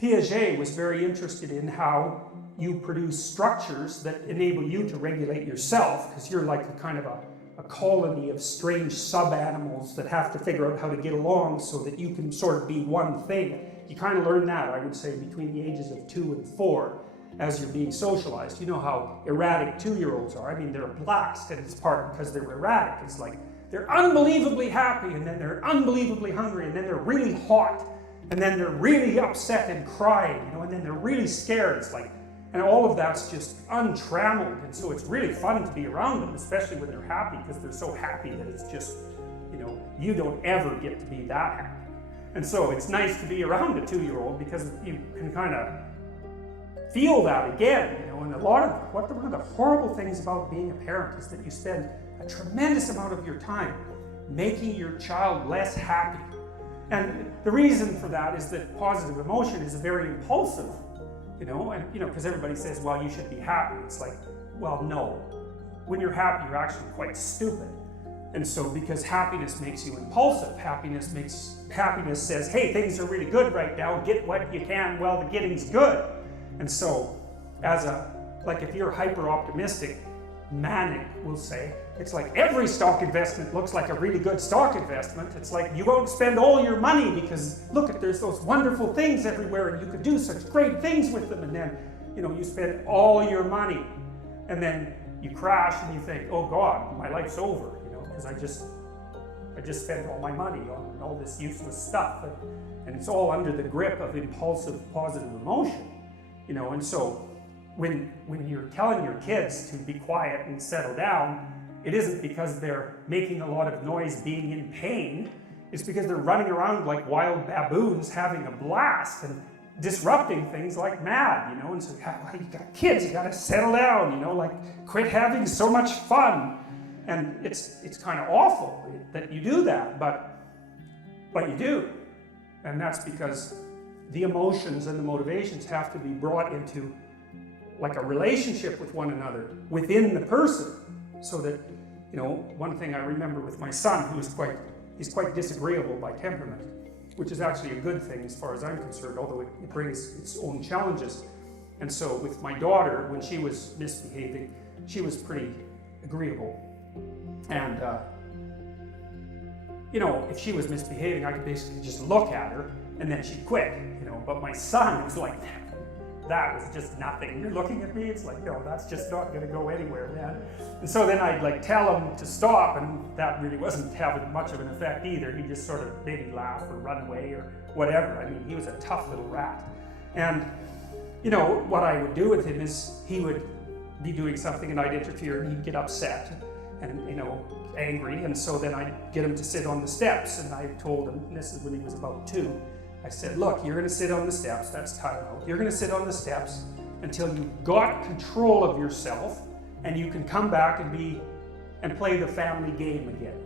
Piaget was very interested in how you produce structures that enable you to regulate yourself, because you're like a kind of a colony of strange sub-animals that have to figure out how to get along so that you can sort of be one thing. You kind of learn that, I would say, between the ages of 2 and 4 as you're being socialized. You know how erratic 2-year-olds are. I mean, they're blacks, and it's part because they're erratic. It's like they're unbelievably happy, and then they're unbelievably hungry, and then they're really hot, and then they're really upset and crying, you know, and then they're really scared. It's like, and all of that's just untrammeled, and so it's really fun to be around them, especially when they're happy, because they're so happy that it's just, you know, you don't ever get to be that happy. And so it's nice to be around a 2-year-old because you can kind of feel that again, you know. And one of the horrible things about being a parent is that you spend a tremendous amount of your time making your child less happy. And the reason for that is that positive emotion is very impulsive. You know, and you know, because everybody says, well, you should be happy. It's like, well, no. When you're happy, you're actually quite stupid. And so, because happiness makes you impulsive, happiness says, hey, things are really good right now, get what you can while the getting's good. And so, if you're hyper-optimistic, manic, we'll say, it's like every stock investment looks like a really good stock investment. It's like you won't spend all your money because look, there's those wonderful things everywhere and you could do such great things with them, and then, you know, you spend all your money and then you crash and you think, oh God, my life's over, you know, because I just spent all my money on all this useless stuff, and it's all under the grip of impulsive positive emotion, you know. And so when you're telling your kids to be quiet and settle down, it isn't because they're making a lot of noise being in pain. It's because they're running around like wild baboons having a blast and disrupting things like mad, you know. And so you got kids, you gotta settle down, you know, like quit having so much fun. And it's kind of awful that you do that, but you do. And that's because the emotions and the motivations have to be brought into like a relationship with one another within the person. So that, you know, one thing I remember with my son, he's quite disagreeable by temperament, which is actually a good thing as far as I'm concerned, although it brings its own challenges. And so with my daughter, when she was misbehaving, she was pretty agreeable. And, you know, if she was misbehaving, I could basically just look at her and then she'd quit, you know. But my son was like, that was just nothing. You're looking at me, it's like, no, that's just not gonna go anywhere, man. And so then I'd like tell him to stop, and that really wasn't having much of an effect either. He'd just sort of maybe laugh or run away or whatever. I mean, he was a tough little rat. And, you know, what I would do with him is he would be doing something and I'd interfere and he'd get upset and, you know, angry. And so then I'd get him to sit on the steps, and I told him, and this is when he was about 2, I said, look, you're gonna sit on the steps, that's time out. You're gonna sit on the steps until you've got control of yourself and you can come back and play the family game again.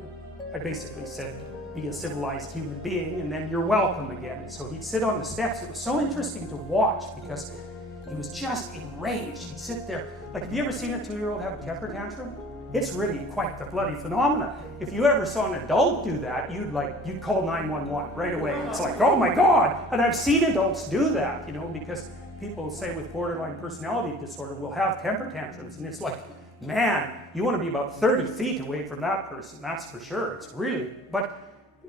I basically said, be a civilized human being and then you're welcome again. So he'd sit on the steps. It was so interesting to watch because he was just enraged. He'd sit there. Like, have you ever seen a 2-year-old have a temper tantrum? It's really quite the bloody phenomenon. If you ever saw an adult do that, you'd call 911 right away. It's like, oh my God. And I've seen adults do that, you know, because people say with borderline personality disorder will have temper tantrums. And it's like, man, you want to be about 30 feet away from that person, that's for sure. It's really, but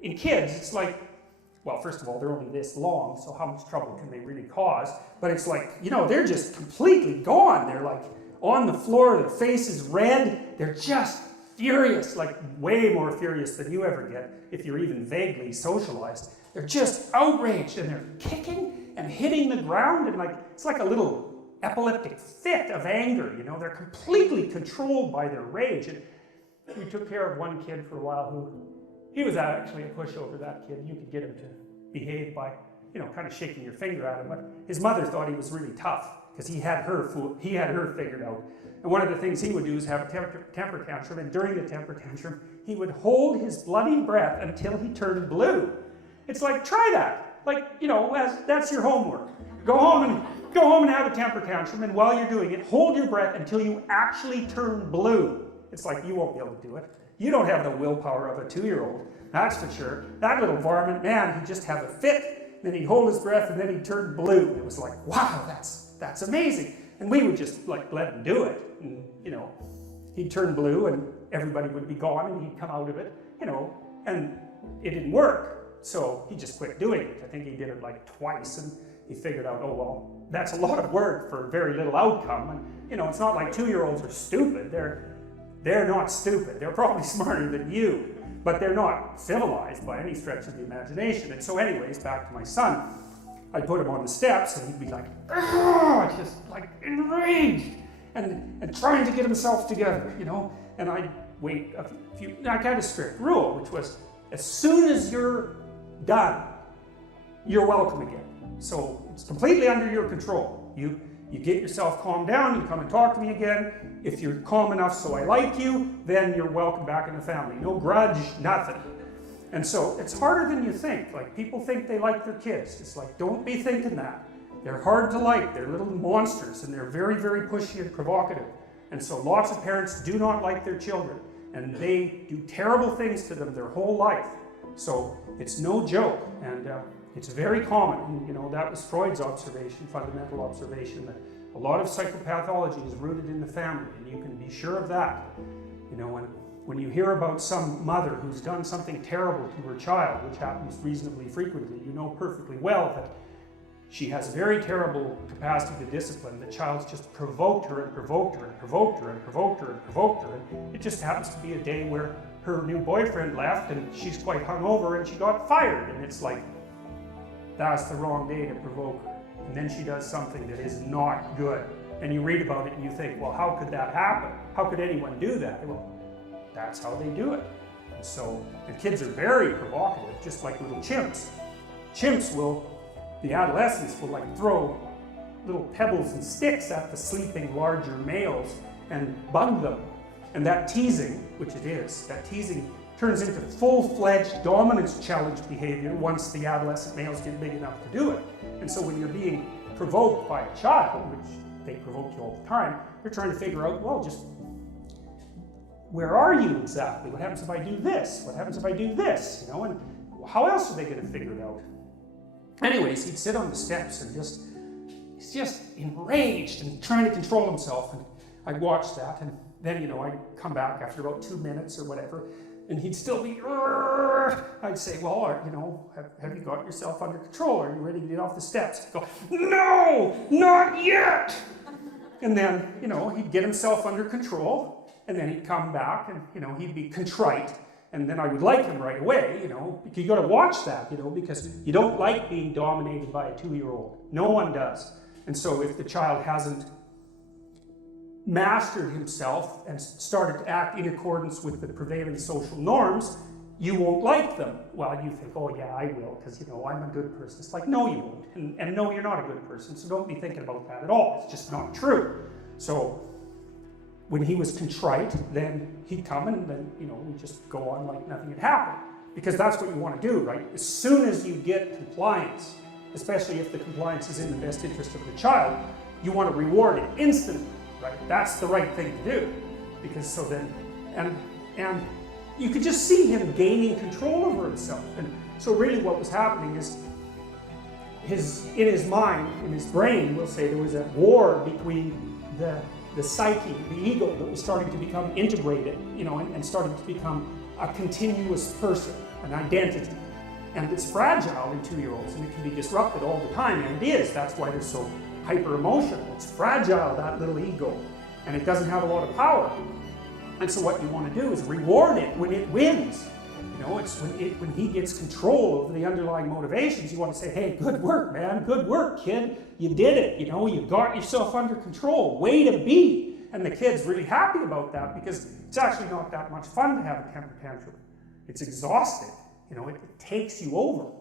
in kids, it's like, well, first of all, they're only this long, so how much trouble can they really cause? But it's like, you know, they're just completely gone. They're like, on the floor, their face is red, they're just furious, like way more furious than you ever get if you're even vaguely socialized. They're just outraged and they're kicking and hitting the ground, and like, it's like a little epileptic fit of anger, you know. They're completely controlled by their rage. And we took care of one kid for a while he was actually a pushover, that kid. You could get him to behave by, you know, kind of shaking your finger at him, but his mother thought he was really tough, because he had her figured out. And one of the things he would do is have a temper tantrum, and during the temper tantrum, he would hold his bloody breath until he turned blue. It's like, try that. Like, you know, that's your homework. Go home and have a temper tantrum, and while you're doing it, hold your breath until you actually turn blue. It's like, you won't be able to do it. You don't have the willpower of a 2-year-old, that's for sure. That little varmint, man, he'd just have a fit. then he'd hold his breath, and then he'd turn blue. It was like, wow, that's amazing. And we would just like let him do it. And, you know, he'd turn blue and everybody would be gone and he'd come out of it, you know, and it didn't work. So he just quit doing it. I think he did it like twice and he figured out, oh, well, that's a lot of work for very little outcome. And, you know, it's not like 2-year-olds are stupid. They're not stupid. They're probably smarter than you, but they're not civilized by any stretch of the imagination. And so anyways, back to my son, I'd put him on the steps and he'd be like, just like enraged and trying to get himself together, you know. And I'd wait a few, I had a strict rule, which was as soon as you're done, you're welcome again. So it's completely under your control. You get yourself calmed down, you come and talk to me again. If you're calm enough so I like you, then you're welcome back in the family. No grudge, nothing. And so it's harder than you think. Like, people think they like their kids. It's like, don't be thinking that. They're hard to like. They're little monsters, and they're very, very pushy and provocative. And so lots of parents do not like their children, and they do terrible things to them their whole life. So it's no joke, and it's very common. And, you know, that was Freud's observation, fundamental observation, that a lot of psychopathology is rooted in the family, and you can be sure of that. You know, when you hear about some mother who's done something terrible to her child, which happens reasonably frequently, you know perfectly well that she has very terrible capacity to discipline. The child's just provoked her and provoked her and provoked her and provoked her and provoked her. And it just happens to be a day where her new boyfriend left and she's quite hungover and she got fired. And it's like, that's the wrong day to provoke her. And then she does something that is not good. And you read about it and you think, well, how could that happen? How could anyone do that? Well, that's how they do it. And so the kids are very provocative, just like little chimps. The adolescents will like throw little pebbles and sticks at the sleeping larger males and bug them. And that teasing, which it is, that teasing turns into full-fledged dominance challenge behavior once the adolescent males get big enough to do it. And so when you're being provoked by a child, which they provoke you all the time, you're trying to figure out, well, just where are you exactly? What happens if I do this? What happens if I do this? You know, and how else are they going to figure it out? Anyways, he'd sit on the steps and he's just enraged and trying to control himself. And I'd watch that, and then, you know, I'd come back after about 2 minutes or whatever, and he'd still be, I'd say, well, you know, have you got yourself under control? Are you ready to get off the steps? He'd go, no, not yet! And then, you know, he'd get himself under control, and then he'd come back, and, you know, he'd be contrite. And then I would like him right away, you know. You got to watch that, you know, because you don't like being dominated by a 2-year-old. No one does. And so if the child hasn't mastered himself and started to act in accordance with the prevailing social norms, you won't like them. Well, you think, oh yeah, I will, because, you know, I'm a good person. It's like, no, you won't. And no, you're not a good person, so don't be thinking about that at all. It's just not true. So when he was contrite, then he'd come and then, you know, we'd just go on like nothing had happened. Because that's what you want to do, right? As soon as you get compliance, especially if the compliance is in the best interest of the child, you want to reward it instantly, right? That's the right thing to do. Because so then, and you could just see him gaining control over himself. And so really what was happening is in his mind, in his brain, we'll say, there was a war between the psyche, the ego that was starting to become integrated, you know, and starting to become a continuous person, an identity. And it's fragile in 2-year-olds, and it can be disrupted all the time, and it is. That's why they're so hyper-emotional. It's fragile, that little ego, and it doesn't have a lot of power. And so what you want to do is reward it when it wins. You know, it's when he gets control over the underlying motivations, you want to say, hey, good work, man, good work, kid. You did it, you know, you got yourself under control, way to be. And the kid's really happy about that because it's actually not that much fun to have a temper tantrum. It's exhausting, you know, it takes you over.